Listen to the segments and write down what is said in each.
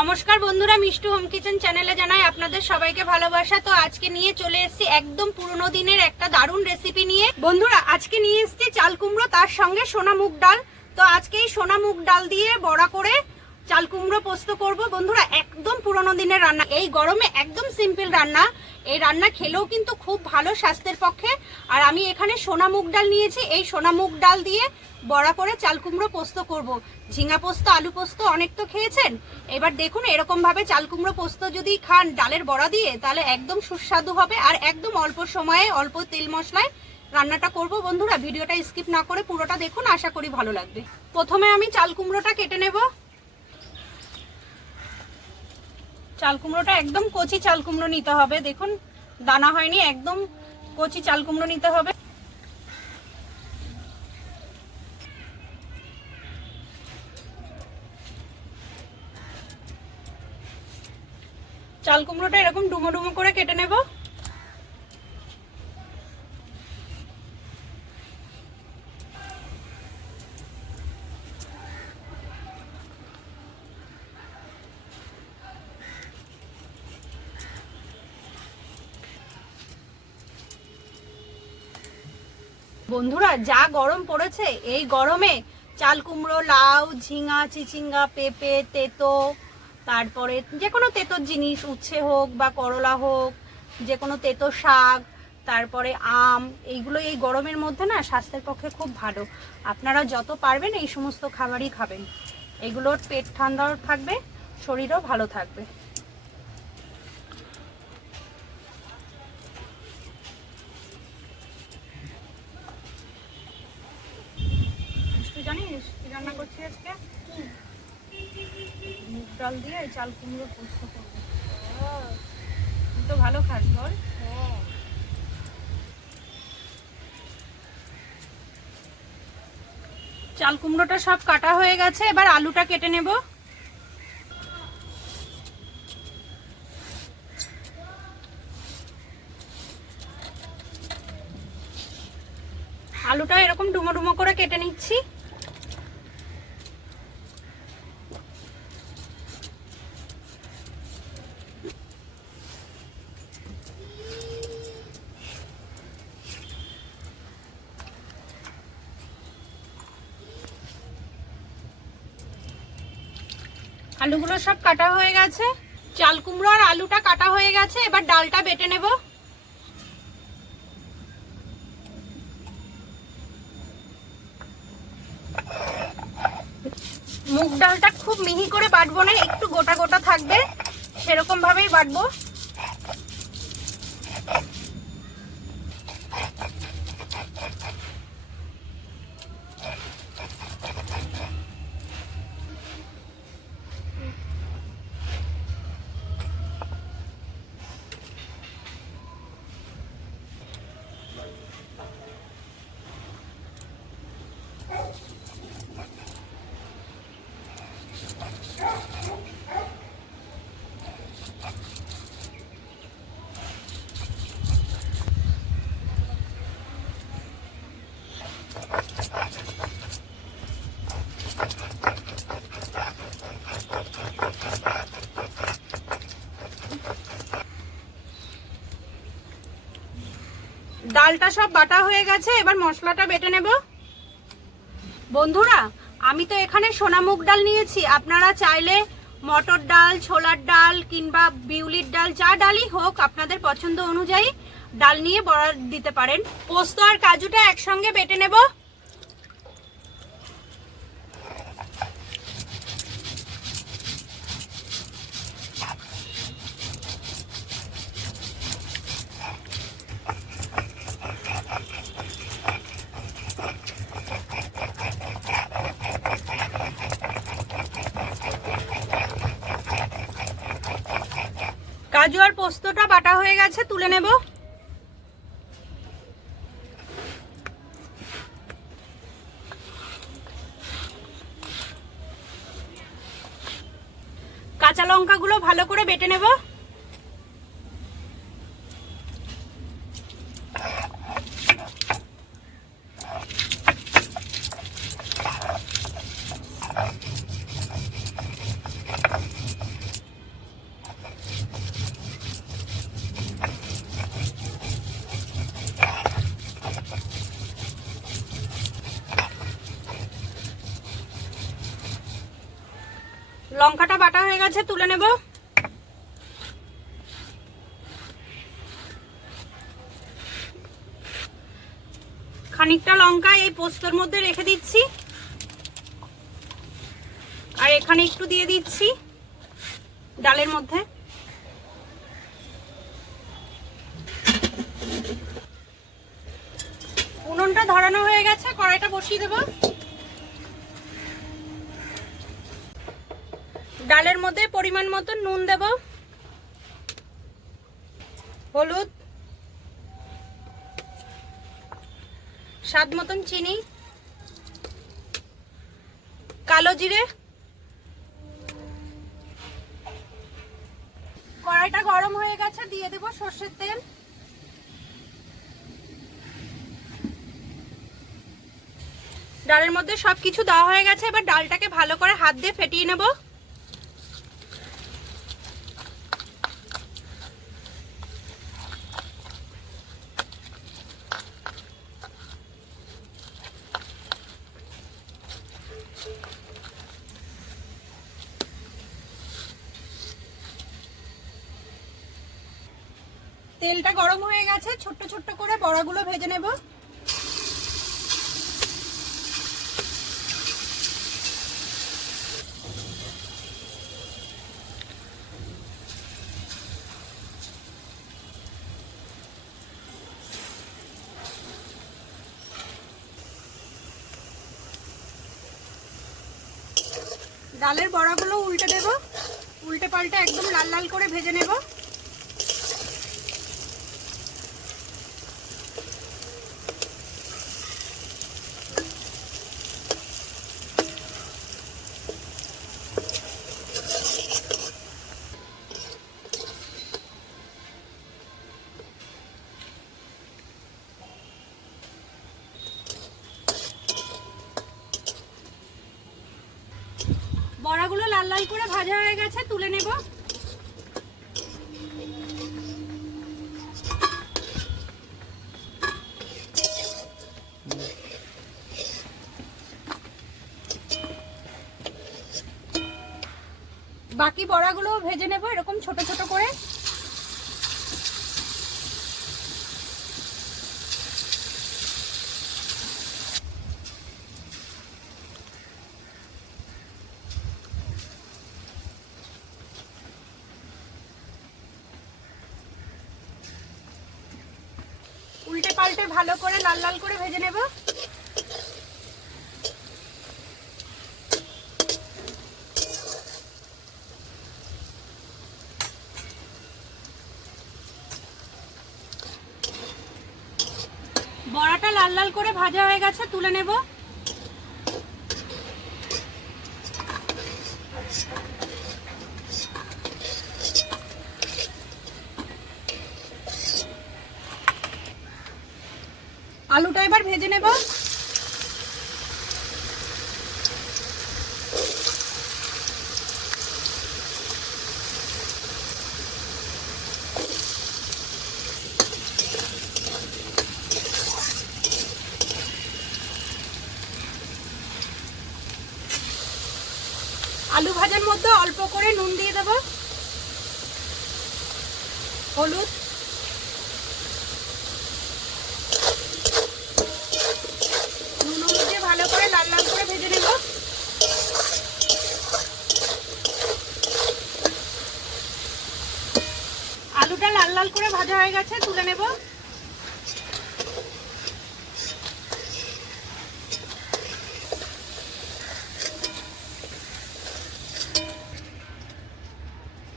নমস্কার বন্ধুরা, Mishtu home kitchen চ্যানেলে জানাই আপনাদের সবাইকে ভালোবাসা। তো আজকে নিয়ে চলে এসেছি একদম পুরনো দিনের একটা দারুণ রেসিপি নিয়ে। বন্ধুরা আজকে নিয়ে এসেছি চাল কুমড়ো, তার সঙ্গে সোনা মুগ ডাল। তো আজকে এই সোনা মুগ ডাল দিয়ে বড়া করে চাল কুমড়ো পোস্ত করব। বন্ধুরা একদম পুরনো দিনের রান্না, এই গরমে একদম সিম্পল রান্না। এই রান্না খেলেও কিন্তু খুব ভালো স্বাস্থ্যের পক্ষে। আর আমি এখানে সোনা মুগ ডাল নিয়েছি, এই সোনা মুগ ডাল দিয়ে বড়া করে চাল কুমড়ো পোস্ত করব। ঝিঙা পোস্ত, আলু পোস্ত অনেক তো খেয়েছেন, এবার দেখুন এরকম ভাবে চাল কুমড়ো পোস্ত যদি খান ডালের বড়া দিয়ে, তাহলে একদম সুস্বাদু হবে। আর একদম অল্প সময়ে অল্প তেল মশলায় রান্নাটা করব। বন্ধুরা ভিডিওটা স্কিপ না করে পুরোটা দেখুন, আশা করি ভালো লাগবে। প্রথমে আমি চাল কুমড়োটা কেটে নেব। চাল কুমড়োটা একদম কচি চাল কুমড়ো নিতে হবে, দেখুন দানা হয়নি, একদম কচি চাল কুমড়ো নিতে হবে। চাল কুমড়োটা এরকম ডুমো ডুমো করে কেটে নেব। বন্ধুরা যা গরম পড়েছে, এই গরমে চাল কুমড়ো, লাউ, ঝিঙা, চিচিঙ্গা, পেঁপে, তেতো, তারপরে যে কোনো তেতোর জিনিস, উচ্ছে হোক বা করলা হোক, যে কোনো তেতো শাক, তারপরে আম, এইগুলো এই গরমের মধ্যে না স্বাস্থ্যের পক্ষে খুব ভালো। আপনারা যত পারবেন এই সমস্ত খাবারই খাবেন, এগুলোর পেট ঠান্ডাও থাকবে, শরীরও ভালো থাকবে। জানিস কি রান্না করছি আজকে? মুগ ডাল দিয়ে চাল কুমড়ো পোস্ত করবো। তুই তো ভালো খাস বল। চাল কুমড়োটা সব কাটা হয়ে গেছে, এবার আলুটা কেটে নেব। আলুটা এরকম ডুমো ডুমো করে কেটে নিচ্ছি। আলুগুলো সব কাটা হয়ে গেছে, চাল কুমড়ো আর আলুটা কাটা হয়ে গেছে, এবার ডালটা বেটে নেব। মুগ ডালটা খুব মিহি করে বাটবো না, একটু গোটা গোটা থাকবে, সেরকম ভাবেই বাটবো। ডালটা সব বাটা হয়ে গেছে, এবার মশলাটা বেটে নেব। বন্ধুরা আমি তো এখানে সোনা মুগ ডাল নিয়েছি, আপনারা চাইলে মটর ডাল, ছোলার ডাল কিংবা বিউলির ডাল, যা ডালই হোক আপনাদের পছন্দ অনুযায়ী ডাল নিয়ে বড়া দিতে পারেন। পোস্ত আর কাজুটা একসঙ্গে বেটে নেব। কাজু আর পোস্তটা বাটা হয়ে গেছে, তুলে নেব। কাঁচা লঙ্কাগুলো ভালো করে বেটে নেব। লঙ্কাটা বাটা হয়ে গেছে, তুলে নেব। খানিকটা লঙ্কা এই পোস্তর মধ্যে রেখে দিচ্ছি, আর এখানে একটু দিয়ে দিচ্ছি ডালের মধ্যে। উনুনটা ধরানো হয়ে গেছে, কড়াইটা বসিয়ে দেব। ডালের মধ্যে পরিমাণ মতো নুন দেব, হলুদ, স্বাদ মতন চিনি, কালো জিরে। কড়াইটা গরম হয়ে গেছে, দিয়ে দেব সর্ষের তেল। ডালের মধ্যে সবকিছু দেওয়া হয়ে গেছে, এবার ডালটাকে ভালো করে হাত দিয়ে ফেটিয়ে নেব। তেলটা গরম হয়ে গেছে, ছোট্ট ছোট্ট করে বড়াগুলো ভেজে নেব। ডালের বড়াগুলো উল্টে দেব, উল্টে পাল্টে একদম লাল লাল করে ভেজে নেব। বড়াগুলো লাল লাল করে ভাজা হয়ে গেছে, তুলে নেব। বাকি বড়াগুলো ভেজে নেব এরকম ছোট ছোট করে। উল্টে পাল্টে ভালো করে লাল লাল করে ভেজে নেব। বড়াটা লাল লাল করে ভাজা হয়ে গেছে, তুলে নেব। আলুটা এবার ভেজে নেব। আলু ভাজার মধ্যে অল্প করে নুন দিয়ে দেব, হলুদ, নুন হলুদ দিয়ে ভালো করে লাল লাল করে ভেজে নেব। আলুটা লাল লাল করে ভাজা হয়ে গেছে, তুলে নেব।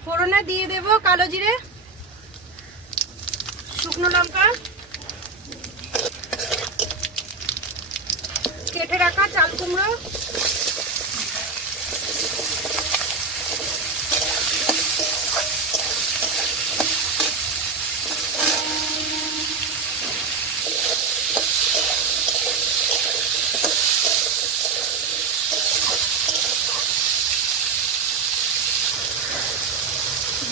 ফোড়নে দিয়ে দেব কালো জিরে, শুকনো লঙ্কা, কেটে রাখা চাল কুমড়ো,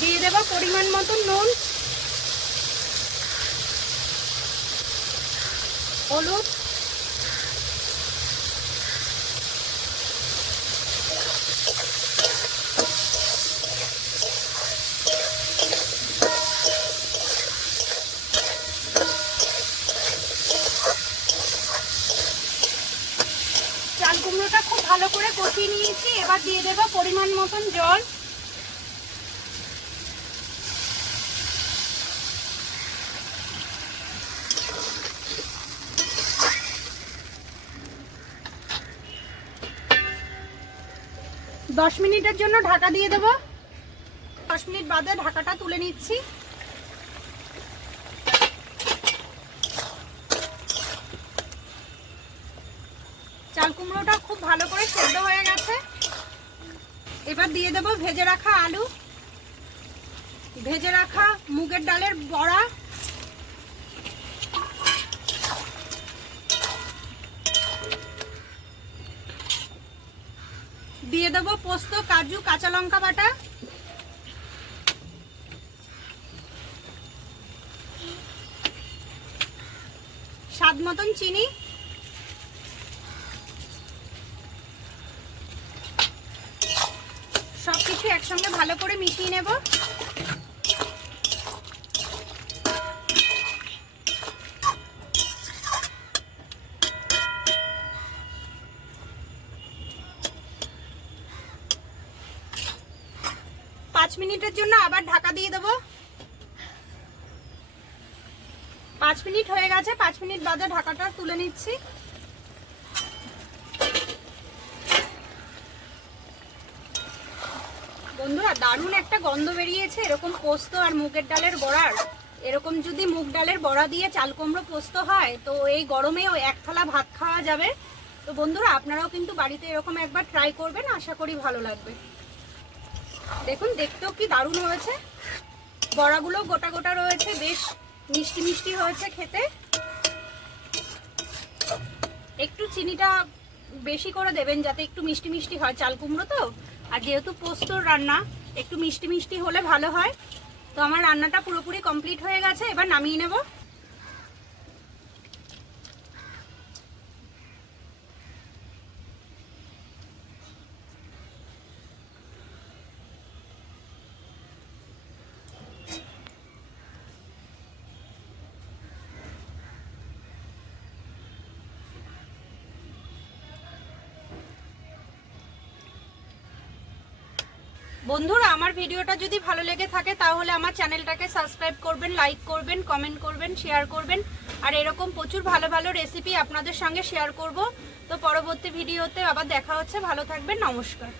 দিয়ে দেব পরিমাণ মতো নুন, হলুদ, নিয়েছি। এবার দিয়ে দেবো পরিমাণ মতন জল। দশ মিনিটের জন্য ঢাকা দিয়ে দেবো। 10 মিনিট বাদে ঢাকাটা তুলে নিচ্ছি। চাল কুমড়োটা খুব ভালো করে সেদ্ধ হয়ে গেছে। এবার দিয়ে দেবো ভেজে রাখা আলু, ভেজে রাখা মুগের ডালের বড়া, দিয়ে দেবো পোস্ত, কাজু, কাঁচা লঙ্কা বাটা, স্বাদ মতন চিনি, সবকিছু একসঙ্গে ভালো করে মিশিয়ে নেব। পাঁচ মিনিটের জন্য আবার ঢাকা দিয়ে দেবো। 5 মিনিট হয়ে গেছে। 5 মিনিট বাদে ঢাকাটা তুলে নিচ্ছি। বন্ধুরা দারুণ একটা গন্ধ বেরিয়েছে এরকম পোস্ত আর মুগের ডালের বড়ার। এরকম যদি মুগ ডালের বড়া দিয়ে চাল কুমড়ো পোস্ত হয় তো এই গরমেও এক থালা ভাত খাওয়া যাবে। তো বন্ধুরা আপনারাও কিন্তু বাড়িতে এরকম একবার ট্রাই করবেন, আশা করি ভালো লাগবে। দেখুন দেখতেও কি দারুণ হয়েছে, বড়াগুলো গোটা গোটা রয়েছে, বেশ মিষ্টি মিষ্টি হয়েছে খেতে। একটু চিনিটা বেশি করে দেবেন যাতে একটু মিষ্টি মিষ্টি হয়, চাল কুমড়ো তো, আর যেহেতু পোস্তর রান্না একটু মিষ্টি মিষ্টি হলে ভালো হয়। তো আমার রান্নাটা পুরোপুরি কমপ্লিট হয়ে গেছে, এবার নামিয়ে নেব। বন্ধুরা আমার ভিডিওটা যদি ভালো লেগে থাকে তাহলে আমার চ্যানেলটাকে সাবস্ক্রাইব করবেন, লাইক করবেন, কমেন্ট করবেন, শেয়ার করবেন। আর এরকম প্রচুর ভালো ভালো রেসিপি আপনাদের সঙ্গে শেয়ার করব। তো পরবর্তী ভিডিওতে আবার দেখা হচ্ছে। ভালো থাকবেন, নমস্কার।